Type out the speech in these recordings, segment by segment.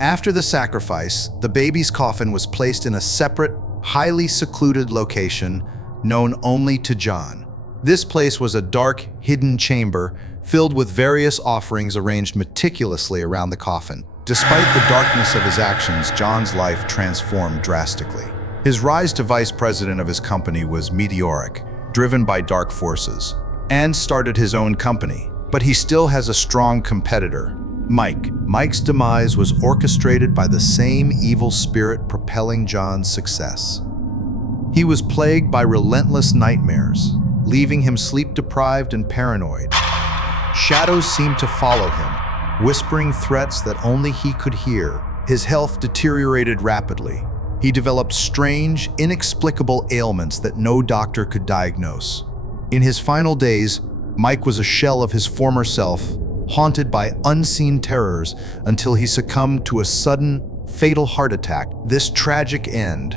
After the sacrifice, the baby's coffin was placed in a separate, highly secluded location known only to John. This place was a dark, hidden chamber filled with various offerings arranged meticulously around the coffin. Despite the darkness of his actions, John's life transformed drastically. His rise to vice president of his company was meteoric, driven by dark forces, and started his own company. But he still has a strong competitor, Mike. Mike's demise was orchestrated by the same evil spirit propelling John's success. He was plagued by relentless nightmares, leaving him sleep-deprived and paranoid. Shadows seemed to follow him, whispering threats that only he could hear. His health deteriorated rapidly. He developed strange, inexplicable ailments that no doctor could diagnose. In his final days, Mike was a shell of his former self, haunted by unseen terrors until he succumbed to a sudden, fatal heart attack. This tragic end,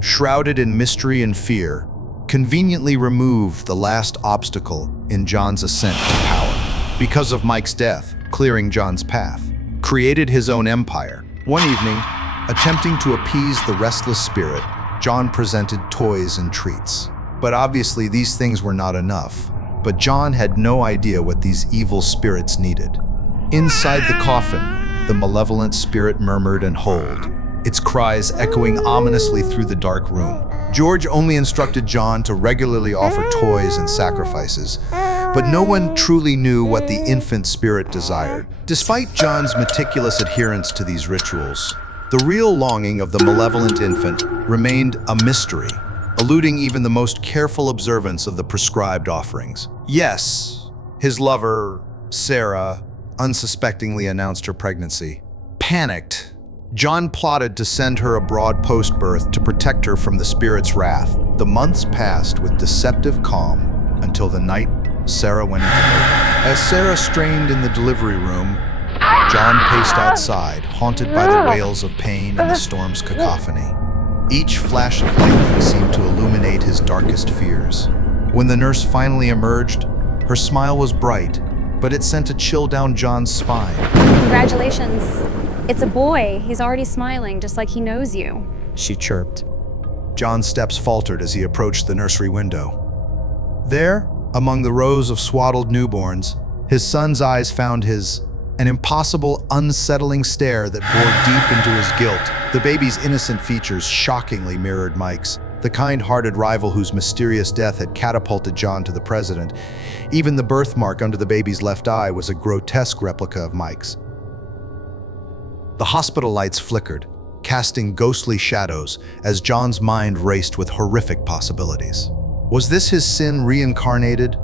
shrouded in mystery and fear, conveniently removed the last obstacle in John's ascent to power. Because of Mike's death, clearing John's path, created his own empire. One evening, attempting to appease the restless spirit, John presented toys and treats. But obviously these things were not enough. But John had no idea what these evil spirits needed. Inside the coffin, the malevolent spirit murmured and howled, its cries echoing ominously through the dark room. George only instructed John to regularly offer toys and sacrifices, but no one truly knew what the infant spirit desired. Despite John's meticulous adherence to these rituals, the real longing of the malevolent infant remained a mystery, eluding even the most careful observance of the prescribed offerings. Yes, his lover, Sarah, unsuspectingly announced her pregnancy. Panicked, John plotted to send her abroad post-birth to protect her from the spirit's wrath. The months passed with deceptive calm until the night Sarah went into labor. As Sarah strained in the delivery room, John paced outside, haunted by the wails of pain and the storm's cacophony. Each flash of lightning seemed to illuminate his darkest fears. When the nurse finally emerged, her smile was bright, but it sent a chill down John's spine. Congratulations. It's a boy. He's already smiling, just like he knows you. She chirped. John's steps faltered as he approached the nursery window. There, among the rows of swaddled newborns, his son's eyes found an impossible, unsettling stare that bored deep into his guilt. The baby's innocent features shockingly mirrored Mike's, the kind-hearted rival whose mysterious death had catapulted John to the president. Even the birthmark under the baby's left eye was a grotesque replica of Mike's. The hospital lights flickered, casting ghostly shadows as John's mind raced with horrific possibilities. Was this his sin reincarnated?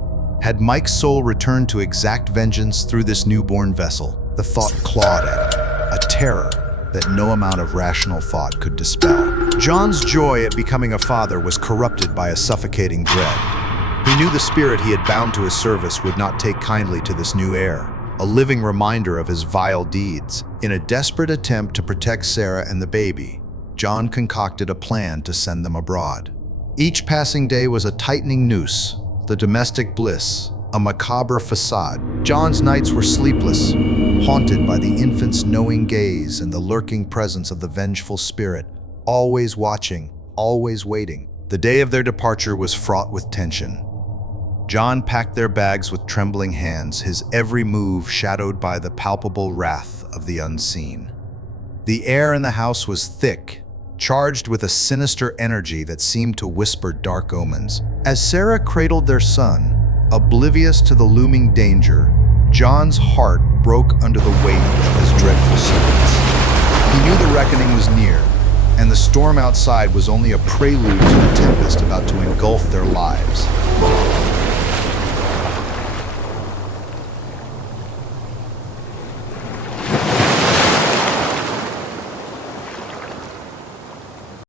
Had Mike's soul returned to exact vengeance through this newborn vessel? The thought clawed at him, a terror that no amount of rational thought could dispel. John's joy at becoming a father was corrupted by a suffocating dread. He knew the spirit he had bound to his service would not take kindly to this new heir, a living reminder of his vile deeds. In a desperate attempt to protect Sarah and the baby, John concocted a plan to send them abroad. Each passing day was a tightening noose, the domestic bliss, a macabre facade. John's nights were sleepless, haunted by the infant's knowing gaze and the lurking presence of the vengeful spirit, always watching, always waiting. The day of their departure was fraught with tension. John packed their bags with trembling hands, his every move shadowed by the palpable wrath of the unseen. The air in the house was thick, charged with a sinister energy that seemed to whisper dark omens. As Sarah cradled their son, oblivious to the looming danger, John's heart broke under the weight of his dreadful sentence. He knew the reckoning was near, and the storm outside was only a prelude to the tempest about to engulf their lives.